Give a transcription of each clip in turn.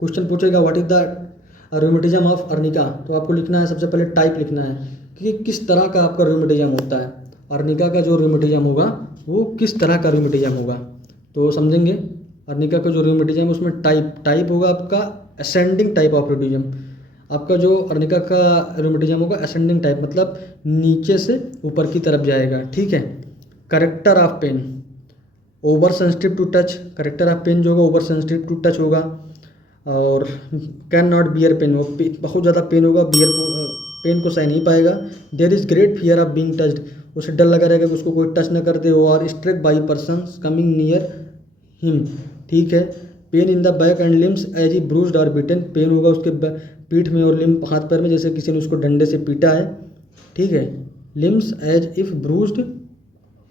Question पूछेगा what is the rheumatism of arnica, तो आपको लिखना है सबसे पहले टाइप लिखना है कि किस तरह का आपका रूमेटिज्म होता है। अर्निका का जो रूमेटिज्म होगा वो किस तरह का रूमेटिज्म होगा, तो समझेंगे। अर्निका का जो रूमेटिज्म है उसमें टाइप होगा आपका असेंडिंग टाइप ऑफ रूमेटिज्म। आपका जो अर्निका का रूमेटिज्म होगा असेंडिंग टाइप, मतलब नीचे से ऊपर की तरफ जाएगा, ठीक है। Character of pain, over sensitive to touch, character of pain जो होगा ओवर सेंसिटिव टू टच होगा। और कैन नॉट बियर पेन, वो बहुत ज़्यादा पेन होगा, पेन को सह नहीं पाएगा। There is great fear of being touched, उसे डर लगा रहेगा कि उसको कोई टच ना कर दे। और struck by persons coming near him, ठीक है। Pain in the back and limbs as if bruised और बीटन, पेन होगा उसके पीठ में और लिम्ब हाथ पैर में जैसे किसी ने उसको डंडे से पीटा है, ठीक है। लिम्स एज इफ ब्रूस्ड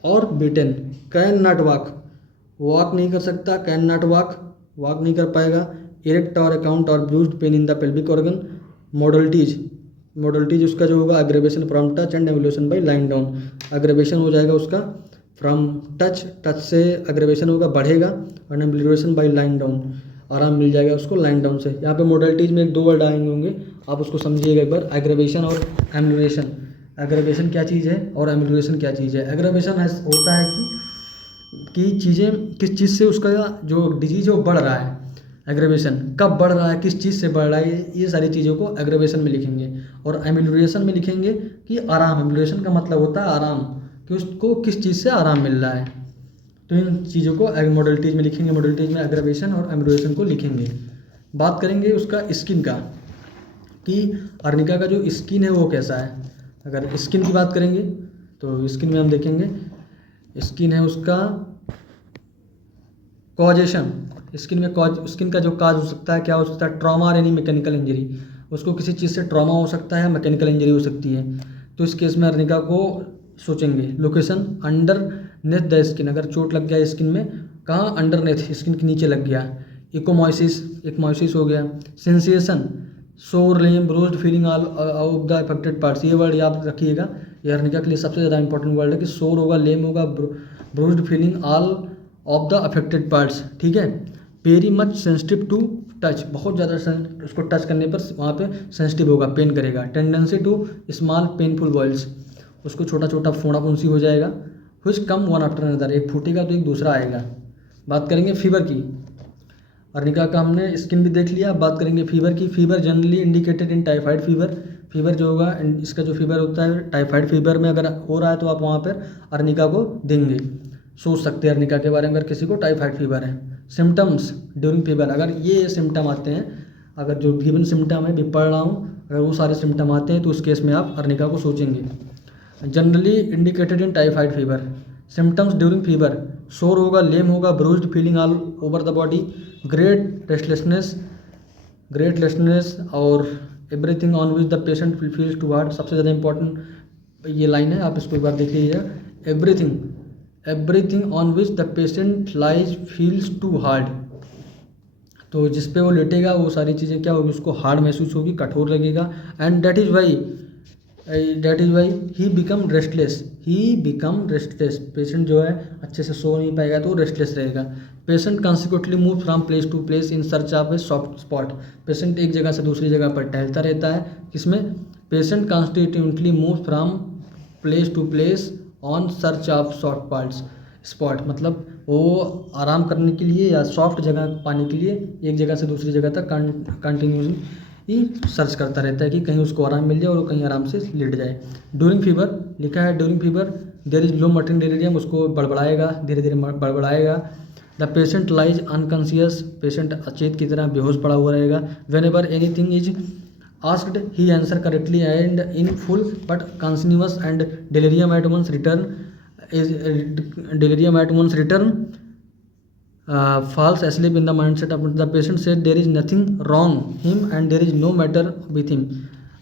और बीटन। कैन नॉट वॉक नहीं कर सकता, कैन नॉट वॉक नहीं कर पाएगा। इरेक्ट और अकाउंट और bruised pain in the pelvic organ. Modalities उसका जो होगा aggravation from touch and evolution by lying down, aggravation हो जाएगा उसका फ्रॉम टच से अग्रेवेशन होगा बढ़ेगा, और एवोल्यूशन बाय लाइन डाउन, आराम मिल जाएगा उसको लाइन डाउन से। यहाँ पे मॉडलिटीज में एक दो वर्ड आएंगे होंगे, आप उसको समझिएगा एक बार, एग्रेवेशन और एम्यूलेशन। एग्रेवेशन क्या चीज़ है और एम्यूलेशन क्या चीज़ है। एग्रेवेशन होता है कि चीज़ें किस चीज़ से उसका जो डिजीज है वो बढ़ रहा है। एग्रेवेशन कब बढ़ रहा है, किस चीज़ से बढ़ रहा है, ये सारी चीज़ों को एग्रेवेशन में लिखेंगे। और एम्यूलेशन में लिखेंगे कि आराम, एम्यूलेशन का मतलब होता है आराम, कि उसको किस चीज़ से आराम मिल रहा है। तो इन चीज़ों को मॉडलिटीज में लिखेंगे, मॉडलिटीज में एग्रेवेशन और एम्यूलेशन को लिखेंगे। बात करेंगे उसका स्किन का, कि अर्निका का जो स्किन है वो कैसा है। अगर स्किन की बात करेंगे तो स्किन में हम देखेंगे स्किन है उसका कॉजेशन। स्किन का जो काज हो सकता है, क्या हो सकता है, ट्रॉमा और एनी मैकेनिकल इंजरी, उसको किसी चीज़ से ट्रॉमा हो सकता है, मैकेनिकल इंजरी हो सकती है। तो इस केस में अर्निका को सोचेंगे। लोकेशन अंडर नेथ द स्किन, अगर चोट लग गया स्किन में, कहाँ, अंडर नेथ, स्किन के नीचे लग गया। इकोमोसिस हो गया। Sensation sore lame bruised feeling all of the affected parts, ये वर्ड याद रखिएगा, ये अर्निका के लिए सबसे ज़्यादा इंपॉर्टेंट वर्ड है कि सोर होगा, लेम होगा, bruised feeling all of the affected parts, ठीक है। Very much sensitive to touch, बहुत ज़्यादा उसको टच करने पर वहाँ पे सेंसिटिव होगा, पेन करेगा। Tendency to small painful boils, उसको छोटा छोटा फोड़ा फुंसी हो जाएगा। Which come one after another, एक फूटेगा तो एक दूसरा आएगा। बात करेंगे फीवर की। अर्निका का हमने स्किन भी देख लिया, बात करेंगे फीवर की। Fever generally indicated in typhoid fever, fever जो होगा इसका जो फीवर होता है टाइफाइड फीवर में अगर हो रहा है तो आप वहाँ पर अर्निका को देंगे, सोच सकते हैं अर्निका के बारे में अगर किसी को टाइफाइड फीवर है। सिम्टम्स ड्यूरिंग फीवर, अगर ये सिम्टम आते हैं, अगर जो गिवन सिम्टम है भी पढ़ रहा हूँ, अगर वो सारे सिम्टम आते हैं तो उस केस में आप अर्निका को सोचेंगे। Generally indicated in typhoid fever. Symptoms during fever, sore होगा, लेम होगा, bruised feeling all over the body, great restlessness और everything on which the patient feels too hard. सबसे ज़्यादा इंपॉर्टेंट ये लाइन है, आप इसको एक बार देख लीजिएगा। Everything on which the patient lies feels too hard, तो जिस पे वो लेटेगा वो सारी चीज़ें क्या होगी, उसको हार्ड महसूस होगी, कठोर लगेगा। And that is why he become restless, patient जो है अच्छे से सो नहीं पाएगा तो रेस्टलेस रहेगा। Patient consequently move from place to place in search of a soft spot, patient एक जगह से दूसरी जगह पर टहलता रहता है। किसमें, patient constantly move from place to place on search of soft spot, मतलब वो आराम करने के लिए या सॉफ्ट जगह पाने के लिए एक जगह से दूसरी जगह तक कंटिन्यूसली सर्च करता रहता है कि कहीं उसको आराम मिल जाए और वो कहीं आराम से लेट जाए। ड्यूरिंग फीवर लिखा है, during fever there is low muttering delirium, उसको बड़बड़ाएगा, धीरे धीरे बड़बड़ाएगा। The patient lies unconscious, patient अचेत की तरह बेहोश पड़ा हुआ रहेगा। Whenever anything is asked he answer correctly and in full but continuous and delirium at once falls asleep in the mindset of the patient said there is nothing wrong him and there is no matter with him।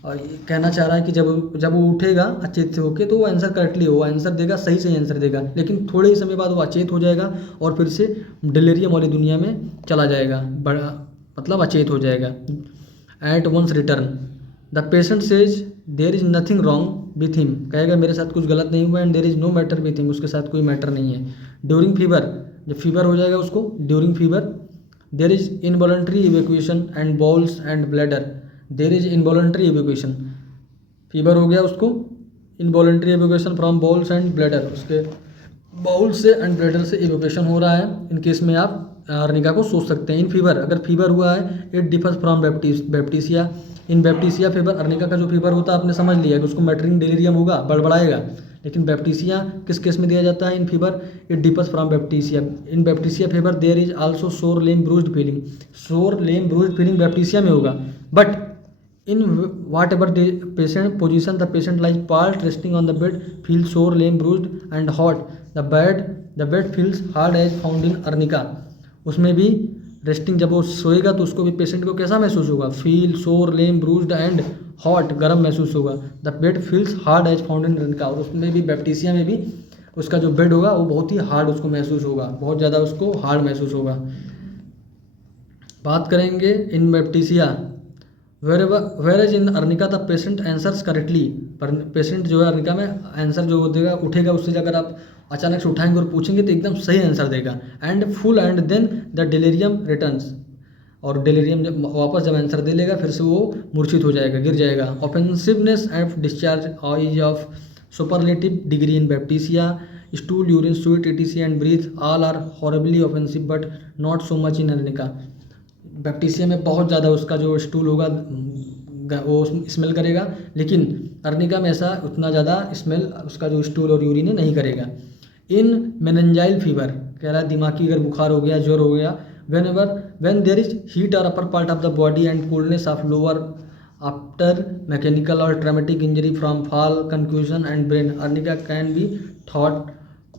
और कहना चाह रहा है कि जब वो उठेगा अचेत से होके तो वो आंसर करेक्टली वो आंसर देगा, सही आंसर देगा, लेकिन थोड़े ही समय बाद वो अचेत हो जाएगा और फिर से डिलेरियम वाली दुनिया में चला जाएगा, बड़ा मतलब अचेत हो जाएगा। At once return the patient says there is nothing wrong with him, कहेगा मेरे साथ कुछ गलत नहीं हुआ, and there is no matter with him, उसके साथ कोई मैटर नहीं है। ड्यूरिंग फीवर, जब फीवर हो जाएगा उसको, during fever there is involuntary evacuation and bowels and bladder, there is involuntary evacuation, fever हो गया उसको, involuntary evacuation from bowels and bladder, उसके बाउल से एंड ब्लैडर से इवैक्यूएशन हो रहा है, इन केस में आप अर्निका को सोच सकते हैं। इन फीवर, अगर फीवर हुआ है, it differs from baptisia, in baptisia fever, arnica का जो फीवर होता है आपने समझ लिया कि उसको मैटरिंग डिलीरियम होगा, बड़बड़ाएगा, लेकिन बैप्टीसिया किस केस में दिया जाता है, in fever it differs from baptisia, in baptisia fever there is also sore lame bruised feeling, सोर लेम ब्रूज्ड फीलिंग बैप्टीसिया में होगा, but in whatever the patient position the patient lies part resting on the bed feels sore lame bruised and hot, the bed feels hard as found in arnica, उसमें भी resting जब वो सोएगा तो उसको भी patient को कैसा महसूस होगा, फील सोर लेम ब्रूज्ड एंड हॉट, गर्म महसूस होगा, the bed feels hard as found in arnica, और उसमें भी बैप्टीसिया में भी उसका जो बेड होगा वो बहुत ही हार्ड उसको महसूस होगा, बहुत ज़्यादा उसको हार्ड महसूस होगा। बात करेंगे in baptisia, whereas in arnica the patient answers correctly, पर पेशेंट जो है अर्निका में आंसर जो देगा उठेगा, उससे अगर आप अचानक से उठाएंगे और पूछेंगे तो एकदम सही आंसर देगा, and full and then the delirium returns, और डिलीरियम जब वापस जब आंसर दे लेगा फिर से वो मूर्छित हो जाएगा, गिर जाएगा। Offensiveness and discharge is of superlative degree in baptisia, stool urine sweat etc and breath all are horribly offensive but not so much in arnica, baptisia में बहुत ज़्यादा उसका जो स्टूल होगा वो स्मेल करेगा, लेकिन अर्निका में ऐसा उतना ज़्यादा स्मेल उसका जो स्टूल और यूरिन नहीं करेगा। इन मेनिंजाइल फीवर, कह रहा है दिमागी अगर बुखार हो गया, ज्वर हो गया, when there is heat or upper part of the body and coolness of lower after mechanical or traumatic injury from fall, concussion and brain, arnica can be thought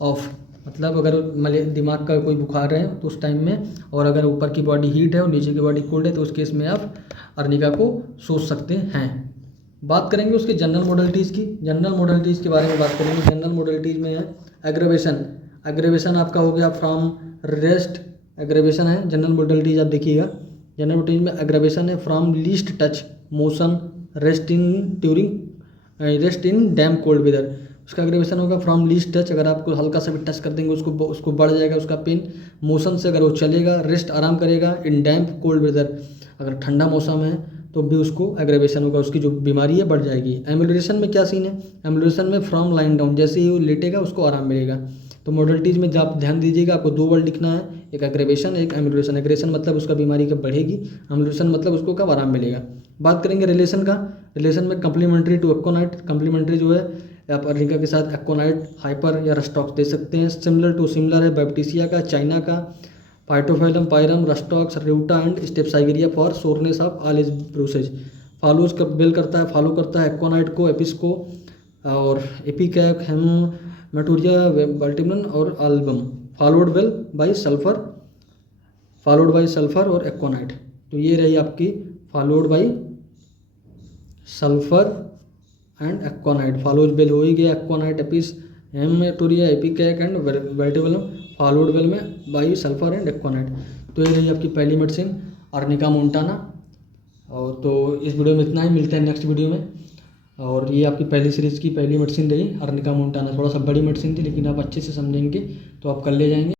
of, मतलब अगर दिमाग का कोई बुखार है तो उस टाइम में, और अगर ऊपर की बॉडी हीट है और नीचे की बॉडी कोल्ड है तो उस केस में आप अर्निका को सोच सकते हैं। बात करेंगे उसके जनरल मॉडलिटीज़ की, जनरल मॉडलिटीज़ के बारे में बात करेंगे। जनरल मॉडलिटीज़ में है एग्रेवेशन, एग्रेवेशन आपका हो गया फ्रॉम रेस्ट, एग्रेवेशन है जनरल मॉडलिटीज़, आप देखिएगा जनरल मॉडलिटीज़ में एग्रेवेशन है from least touch motion rest in damp cold weather, उसका एग्रेवेशन होगा फ्रॉम लीस्ट टच, अगर आपको हल्का सा भी टच कर देंगे उसको बढ़ जाएगा उसका पेन, मोशन से अगर वो चलेगा, रेस्ट आराम करेगा, इन डैम्प कोल्ड वेदर, अगर ठंडा मौसम है तो भी उसको एग्रेवेशन होगा, उसकी जो बीमारी है बढ़ जाएगी। एम्बुलेशन में क्या सीन है, एम्बुलेशन में फ्रॉम लाइन डाउन, जैसे ही वो लेटेगा उसको आराम मिलेगा। तो मॉडलिटीज़ में जब आप ध्यान दीजिएगा, आपको दो वर्ड लिखना है, एक एग्रेवेशन एक एम्बुलेशन। एग्रेवेशन मतलब उसका बीमारी कब बढ़ेगी, एम्बुलेशन मतलब उसको कब आराम मिलेगा। बात करेंगे रिलेशन का, रिलेशन में कंप्लीमेंट्री टू एक्कोनाइट, कंप्लीमेंट्री जो है आप अर्निका के साथ एक्कोनाइट, हाइपर या रस्टॉक्स दे सकते हैं। सिमिलर टू सिमिलर है बैप्टीसिया का, चाइना का, फाइटोफाइलम, पायरम, rhus tox, ruta and staphysagria for soreness of all as bruises. Follows का बेल करता है, फॉलो करता है एक्कोनाइट को, एपिस को, और एपिकैक, हेमेटूरिया, बल्टिमन और एल्बम, फॉलोड बाय सल्फर और एक्कोनाइट। तो ये रही आपकी followed by sulphur and aconite, follows bell हो ही गया, aconite, apis, haematuria, ipecac and वर्टिबलम, फॉलोड बेल में बाई सल्फर एंड एक्कोनाइट। तो ये रही आपकी पहली मेडिसिन अर्निका मोंटाना। और तो इस वीडियो में इतना ही, मिलते हैं नेक्स्ट वीडियो में। और ये आपकी पहली सीरीज़ की पहली मेडिसिन रही अर्निका मोंटाना, थोड़ा सा बड़ी मेडिसिन थी लेकिन आप अच्छे से समझेंगे तो आप कर ले जाएंगे।